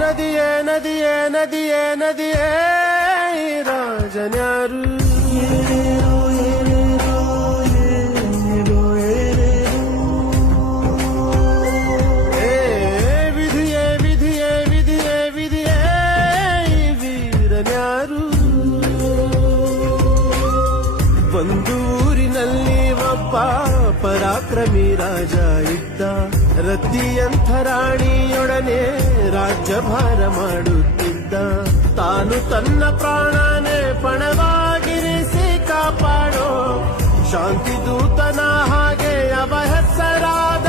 ನದಿಯೇ ನದಿಯೇ ನದಿಯೇ ನದಿಯೇ ರಾಜನ್ಯಾರು ವಿಧಿಯೇ ವಿಧಿಯೇ ವಿಧಿಯೇ ವಿಧಿಯೇ ವೀರನ್ಯಾರು ಒಂದು ಊರಿನಲ್ಲಿ ಒಬ್ಬ ಪರಾಕ್ರಮಿ ರಾಜ ಇದ್ದ ರತಿಯಂಥ ರಾಣಿಯೊಡನೆ ರಾಜ್ಯಭಾರ ಮಾಡುತ್ತಿದ್ದ ತಾನು ತನ್ನ ಪ್ರಾಣನೇ ಪಣವಾಗಿರಿಸಿ ಕಾಪಾಡೋ ಶಾಂತಿ ದೂತನ ಹಾಗೆ ಅವ ಹೆಸರಾದ